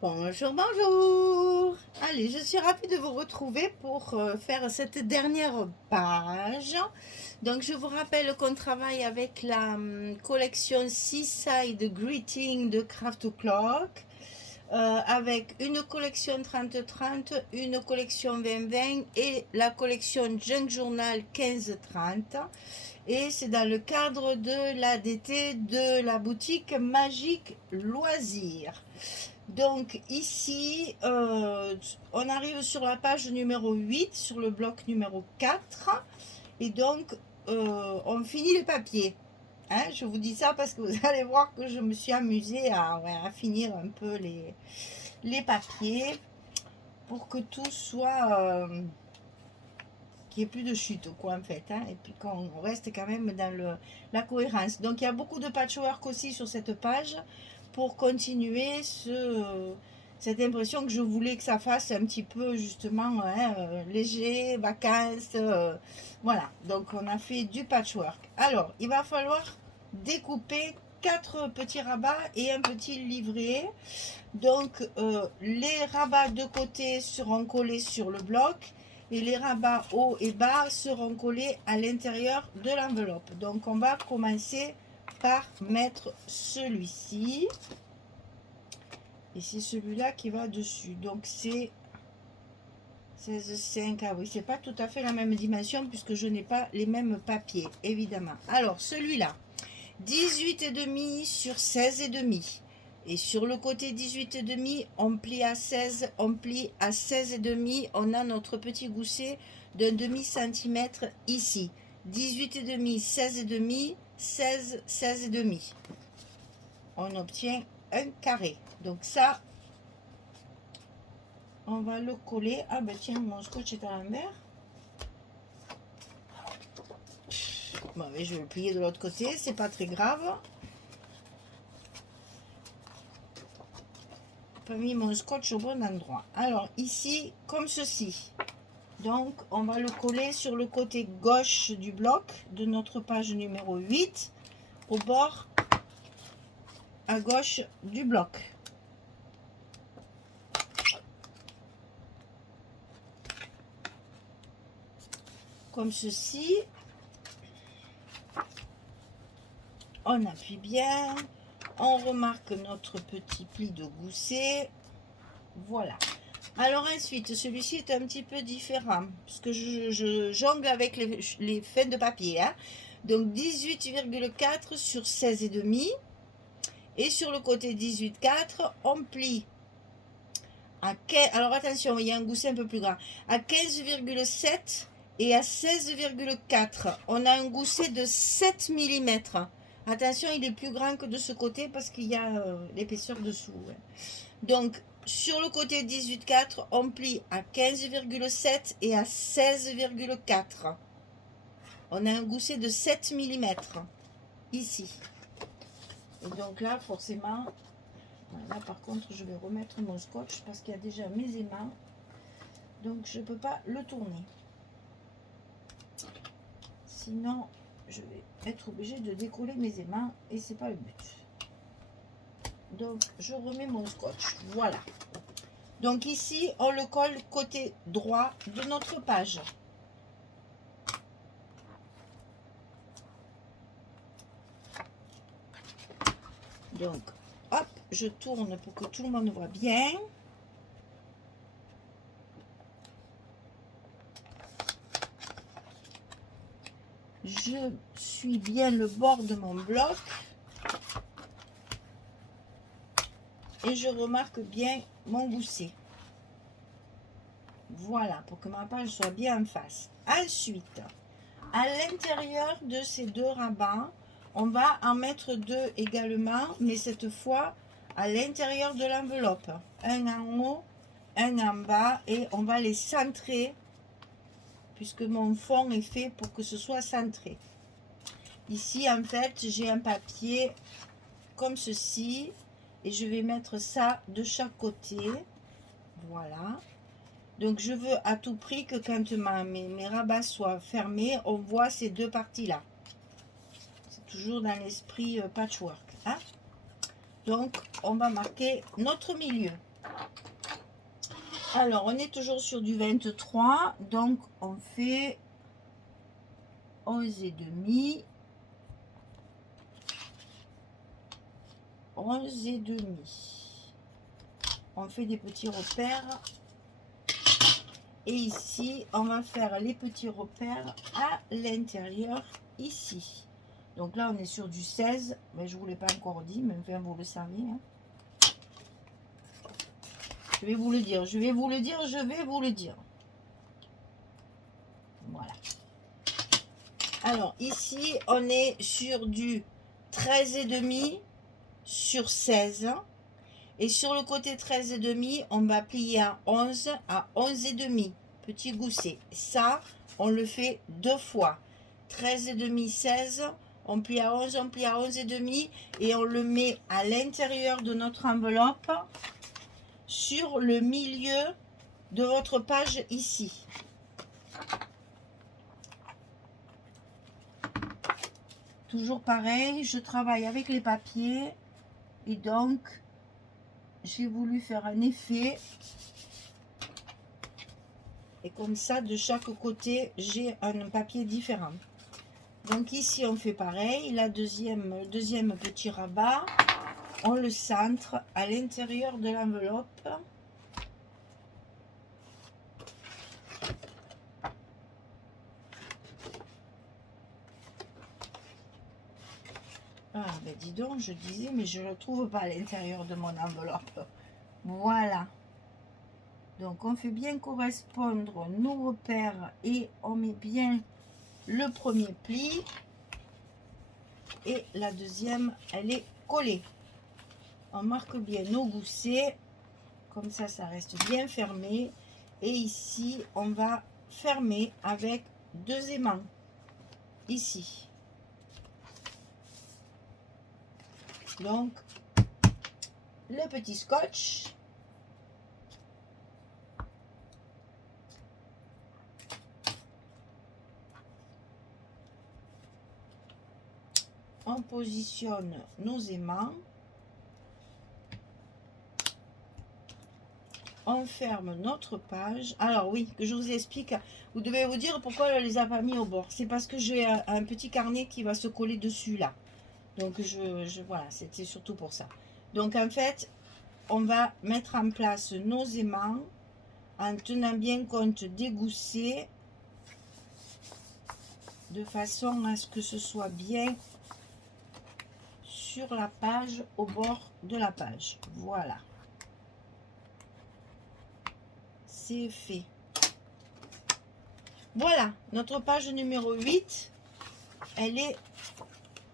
Bonjour, bonjour. Allez, je suis ravie de vous retrouver pour faire cette dernière page. Donc, je vous rappelle qu'on travaille avec la collection Seaside Greeting de Craft Clock, avec une collection 30-30, une collection 20-20 et la collection Junk Journal 15-30. Et c'est dans le cadre de l'ADT de la boutique Magique Loisirs. Donc ici, on arrive sur la page numéro 8, sur le bloc numéro 4. Et donc, on finit les papiers. Hein, je vous dis ça parce que vous allez voir que je me suis amusée à finir un peu les papiers pour que tout soit... qu'il n'y ait plus de chute, quoi, en fait. Hein, et puis qu'on reste quand même dans la cohérence. Donc il y a beaucoup de patchwork aussi sur cette page pour continuer cette impression que je voulais que ça fasse un petit peu justement léger, vacances, voilà. Donc on a fait du patchwork. Alors il va falloir découper 4 petits rabats et un petit livret. Donc les rabats de côté seront collés sur le bloc et les rabats haut et bas seront collés à l'intérieur de l'enveloppe. Donc on va commencer par mettre celui-ci. Et c'est celui-là qui va dessus. Donc c'est 16,5. Ah oui, c'est pas tout à fait la même dimension puisque je n'ai pas les mêmes papiers, évidemment. Alors celui-là, 18,5 sur 16,5. Et sur le côté 18,5, on plie à 16, on plie à 16,5. On a notre petit gousset d'un demi-centimètre ici. 18,5, 16,5, 16, 16,5. On obtient un carré. Donc ça, on va le coller. Ah ben tiens, mon scotch est à l'envers. Bon, mais je vais le plier de l'autre côté, c'est pas très grave. J'ai pas mis mon scotch au bon endroit. Alors ici, comme ceci. Donc on va le coller sur le côté gauche du bloc de notre page numéro 8, au bord à gauche du bloc. Comme ceci. On appuie bien. On remarque notre petit pli de gousset. Voilà. Alors ensuite, celui-ci est un petit peu différent, puisque je jongle avec les fins de papier. Hein. Donc 18,4 sur 16,5. Et sur le côté 18,4, on plie à 15, alors attention, il y a un gousset un peu plus grand, à 15,7 et à 16,4. On a un gousset de 7 mm. Attention, il est plus grand que de ce côté parce qu'il y a l'épaisseur dessous. Ouais. Donc, sur le côté 18,4, on plie à 15,7 et à 16,4. On a un gousset de 7 mm ici. Et donc là, forcément, là par contre, je vais remettre mon scotch parce qu'il y a déjà mes aimants. Donc, je ne peux pas le tourner. Sinon, je vais être obligée de décoller mes aimants et c'est pas le but. Donc, je remets mon scotch. Voilà. Donc ici, on le colle côté droit de notre page. Donc, hop, je tourne pour que tout le monde voit bien. Je suis bien le bord de mon bloc. Et je remarque bien mon gousset. Voilà, pour que ma page soit bien en face. Ensuite, à l'intérieur de ces deux rabats, on va en mettre deux également, mais cette fois à l'intérieur de l'enveloppe. Un en haut, un en bas, et on va les centrer, puisque mon fond est fait pour que ce soit centré. Ici, en fait, j'ai un papier comme ceci, et je vais mettre ça de chaque côté. Voilà. Donc, je veux à tout prix que quand mes rabats soient fermés, on voit ces deux parties-là. C'est toujours dans l'esprit patchwork. Hein. Donc, on va marquer notre milieu. Alors, on est toujours sur du 23, donc on fait 11 et demi. 11 et demi. On fait des petits repères. Et ici, on va faire les petits repères à l'intérieur, ici. Donc là, on est sur du 16, mais je ne vous l'ai pas encore dit, mais enfin, vous le savez. Hein. Je vais vous le dire, je vais vous le dire, je vais vous le dire. Voilà. Alors, ici, on est sur du 13 et demi sur 16. Et sur le côté 13 et demi, on va plier à 11 et demi. Petit gousset. Ça, on le fait 2 fois. 13 et demi, 16. On plie à 11, on plie à 11 et demi. Et on le met à l'intérieur de notre enveloppe. Sur le milieu de votre page ici. Toujours pareil, je travaille avec les papiers. Et donc, j'ai voulu faire un effet. Et comme ça, de chaque côté, j'ai un papier différent. Donc ici, on fait pareil. La deuxième petit rabat, on le centre à l'intérieur de l'enveloppe. Ah, ben dis donc, je disais, mais je ne le trouve pas à l'intérieur de mon enveloppe. Voilà. Donc, on fait bien correspondre nos repères et on met bien le premier pli. Et la deuxième, elle est collée. On marque bien nos goussets. Comme ça, ça reste bien fermé. Et ici, on va fermer avec 2 aimants. Ici. Donc, le petit scotch. On positionne nos aimants. On ferme notre page. Alors oui, que je vous explique. Vous devez vous dire pourquoi elle ne les a pas mis au bord. C'est parce que j'ai un petit carnet qui va se coller dessus là. Donc voilà, c'était surtout pour ça. Donc en fait, on va mettre en place nos aimants en tenant bien compte des goussets de façon à ce que ce soit bien sur la page, au bord de la page. Voilà. C'est fait. Voilà, notre page numéro 8, elle est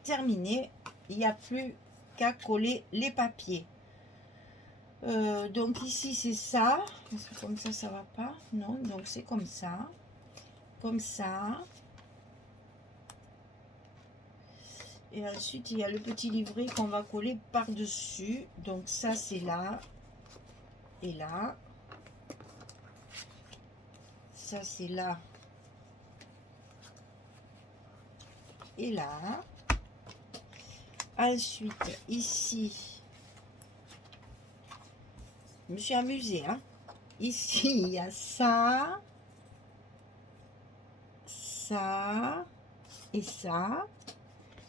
terminée. Il n'y a plus qu'à coller les papiers. Donc ici c'est ça. Est-ce que comme ça va pas? Non, donc c'est comme ça. Comme ça. Et ensuite il y a le petit livret qu'on va coller par dessus. Donc ça c'est là. Et là. Ça c'est là. Et là. Ensuite ici. Je me suis amusée, hein. Ici, il y a ça, ça et ça.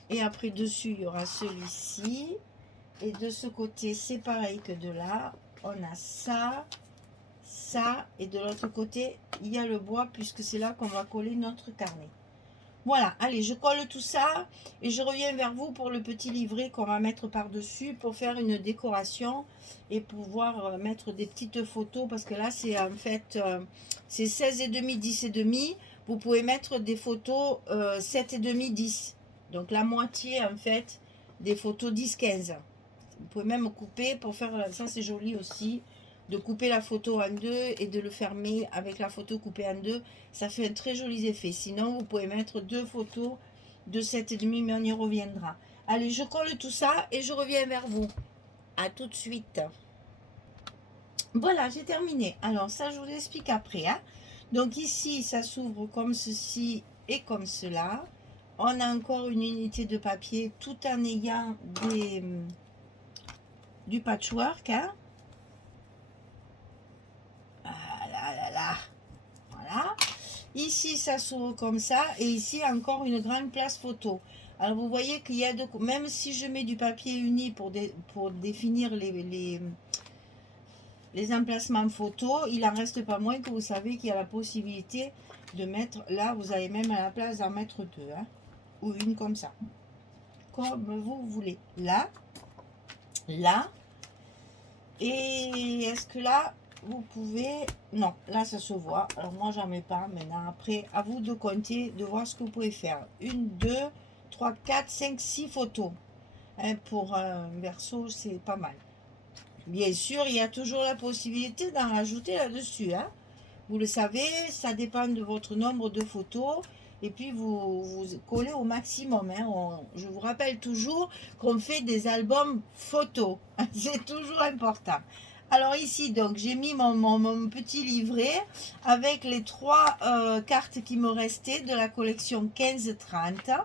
Et après, dessus, il y aura celui-ci. Et de ce côté, c'est pareil que de là. On a ça, ça. Et de l'autre côté, il y a le bois, puisque c'est là qu'on va coller notre carnet. Voilà, allez, je colle tout ça et je reviens vers vous pour le petit livret qu'on va mettre par-dessus pour faire une décoration et pouvoir mettre des petites photos parce que là, c'est en fait, c'est 16 et demi, 10 et demi. Vous pouvez mettre des photos 7 et demi, 10. Donc la moitié en fait des photos 10, 15. Vous pouvez même couper pour faire, ça c'est joli aussi, de couper la photo en deux et de le fermer avec la photo coupée en deux. Ça fait un très joli effet. Sinon, vous pouvez mettre 2 photos de 7,5, mais on y reviendra. Allez, je colle tout ça et je reviens vers vous. À tout de suite. Voilà, j'ai terminé. Alors, ça, je vous explique après. Hein. Donc ici, ça s'ouvre comme ceci et comme cela. On a encore une unité de papier tout en ayant du patchwork. Hein. ici ça s'ouvre comme ça, et ici encore une grande place photo. Alors vous voyez qu'il y a de, même si je mets du papier uni pour définir les emplacements photos, il n'en reste pas moins que vous savez qu'il y a la possibilité de mettre, là vous avez même à la place d'en mettre deux, hein, ou une comme ça, comme vous voulez, là, là, et est-ce que là vous pouvez, non, là ça se voit, alors moi j'en mets pas. Maintenant après à vous de compter, de voir ce que vous pouvez faire. 1, 2, 3, 4, 5, 6 photos, hein, pour un verso c'est pas mal. Bien sûr, il y a toujours la possibilité d'en rajouter là-dessus, hein. Vous le savez, ça dépend de votre nombre de photos. Et puis, vous collez au maximum, hein. Je vous rappelle toujours qu'on fait des albums photos. C'est toujours important. Alors ici, donc, j'ai mis mon petit livret avec les 3 cartes qui me restaient de la collection 15-30.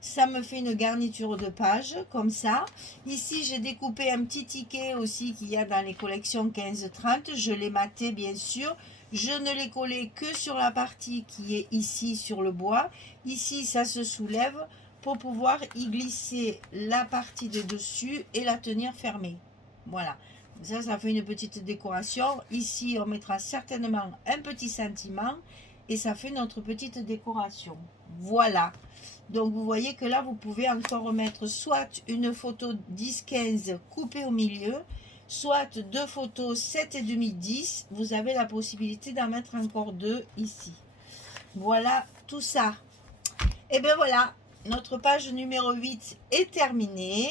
Ça me fait une garniture de page comme ça. Ici, j'ai découpé un petit ticket aussi qu'il y a dans les collections 15-30. Je l'ai maté, bien sûr. Je ne l'ai collé que sur la partie qui est ici sur le bois. Ici, ça se soulève pour pouvoir y glisser la partie de dessus et la tenir fermée. Voilà. Ça fait une petite décoration. Ici, on mettra certainement un petit sentiment et ça fait notre petite décoration. Voilà. Donc, vous voyez que là, vous pouvez encore mettre soit une photo 10-15 coupée au milieu, soit 2 photos 7,5 10. Vous avez la possibilité d'en mettre encore 2 ici. Voilà tout ça. Et bien voilà, notre page numéro 8 est terminée.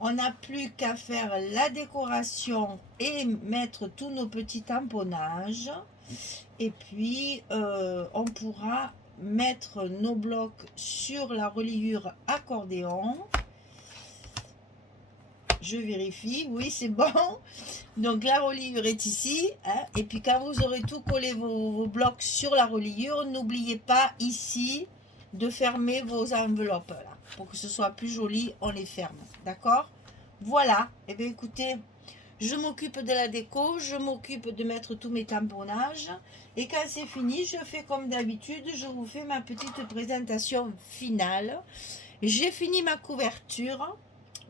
On n'a plus qu'à faire la décoration et mettre tous nos petits tamponnages. Et puis, on pourra mettre nos blocs sur la reliure accordéon. Je vérifie, oui c'est bon. Donc la reliure est ici, hein, et puis quand vous aurez tout collé vos blocs sur la reliure, n'oubliez pas ici de fermer vos enveloppes là, pour que ce soit plus joli. On les ferme, d'accord? Voilà. Et bien écoutez, je m'occupe de la déco, je m'occupe de mettre tous mes tamponnages, et quand c'est fini, je fais comme d'habitude, je vous fais ma petite présentation finale. J'ai fini ma couverture.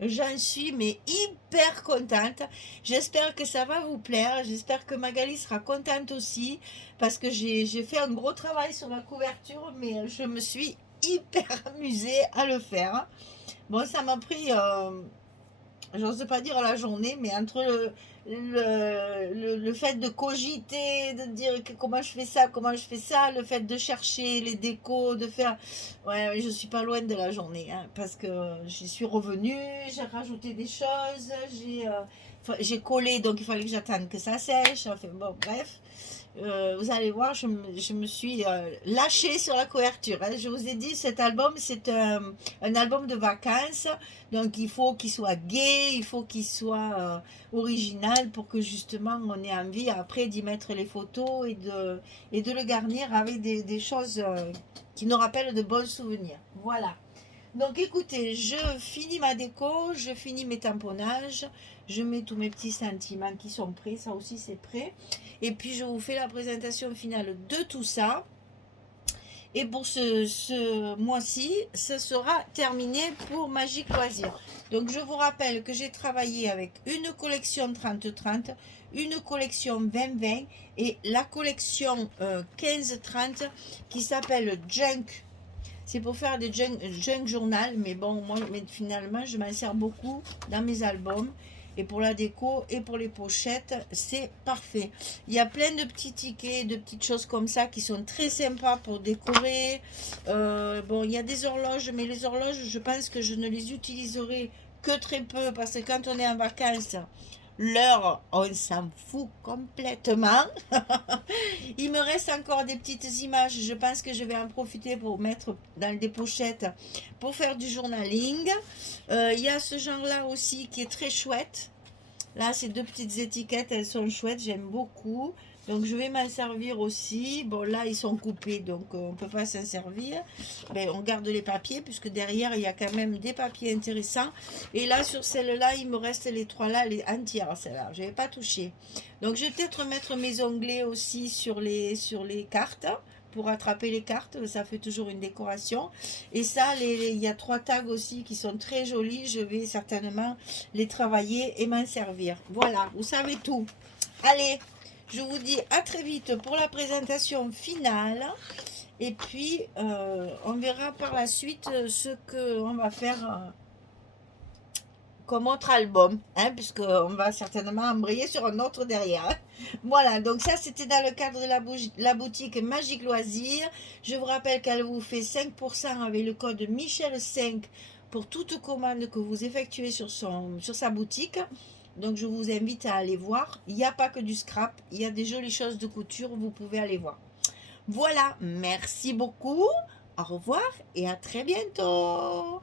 J'en suis mais hyper contente. J'espère que ça va vous plaire. J'espère que Magali sera contente aussi, parce que j'ai fait un gros travail sur la couverture, mais je me suis hyper amusée à le faire. Bon, ça m'a pris, j'ose pas dire la journée, mais entre le fait de cogiter, de dire que comment je fais ça, le fait de chercher les décos, de faire... Ouais, je suis pas loin de la journée, hein, parce que j'y suis revenue, j'ai rajouté des choses, j'ai collé, donc il fallait que j'attende que ça sèche, enfin bon, bref. Vous allez voir, je me suis lâchée sur la couverture, hein. Je vous ai dit, cet album, c'est un album de vacances. Donc, il faut qu'il soit gai, il faut qu'il soit original pour que justement, on ait envie après d'y mettre les photos et de le garnir avec des choses qui nous rappellent de bons souvenirs. Voilà. Donc écoutez, je finis ma déco, je finis mes tamponnages, je mets tous mes petits sentiments qui sont prêts, ça aussi c'est prêt. Et puis je vous fais la présentation finale de tout ça. Et pour ce mois-ci, ce sera terminé pour Magique Loisirs. Donc je vous rappelle que j'ai travaillé avec une collection 30-30, une collection 20-20 et la collection 15-30 qui s'appelle Junk. C'est pour faire des junk journal, mais bon, moi, finalement, je m'en sers beaucoup dans mes albums. Et pour la déco et pour les pochettes, c'est parfait. Il y a plein de petits tickets, de petites choses comme ça qui sont très sympas pour décorer. Bon, il y a des horloges, mais les horloges, je pense que je ne les utiliserai que très peu parce que quand on est en vacances, l'heure, on s'en fout complètement. Il me reste encore des petites images. Je pense que je vais en profiter pour mettre dans des pochettes pour faire du journaling. Il y a ce genre-là aussi qui est très chouette. Là, ces 2 petites étiquettes, elles sont chouettes. J'aime beaucoup. Donc, je vais m'en servir aussi. Bon, là, ils sont coupés, donc on ne peut pas s'en servir. Ben, on garde les papiers, puisque derrière, il y a quand même des papiers intéressants. Et là, sur celle-là, il me reste les 3 là, les entières, celle-là. Je n'avais pas touché. Donc, je vais peut-être mettre mes onglets aussi sur les cartes, pour attraper les cartes, ça fait toujours une décoration. Et ça, il y a 3 tags aussi qui sont très jolis, je vais certainement les travailler et m'en servir. Voilà, vous savez tout. Allez, je vous dis à très vite pour la présentation finale. Et puis, on verra par la suite ce qu'on va faire comme autre album, hein, puisqu'on va certainement embrayer sur un autre derrière. Voilà, donc ça c'était dans le cadre de la boutique Magique Loisirs. Je vous rappelle qu'elle vous fait 5% avec le code Michel5 pour toute commande que vous effectuez sur sa boutique. Donc je vous invite à aller voir. Il n'y a pas que du scrap, il y a des jolies choses de couture, vous pouvez aller voir. Voilà, merci beaucoup, au revoir et à très bientôt.